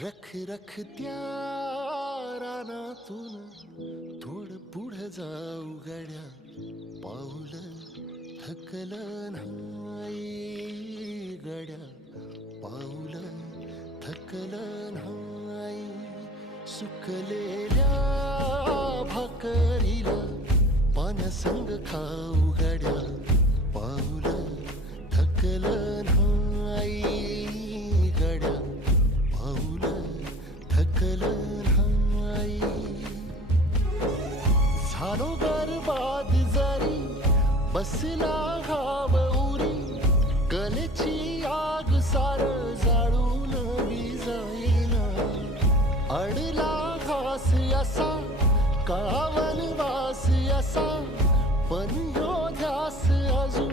रख रख त्या रानातून थोडं पुढं जाऊ गड्या, पाऊल थकलं नाही गड्या, पाऊल थकलं नाही. सुकलेल्या भाकरीला पाण्यासंग खाऊ गड्या, पाऊल थकलं नाही गड्या, पाऊल थकलं नाही. झालो बरबाद जरी बसला घाव उरी, कलेची आग सार जाळून विजाईना. अडला घास असा काळा वनवास असा, पण ह्यो ध्यास अजून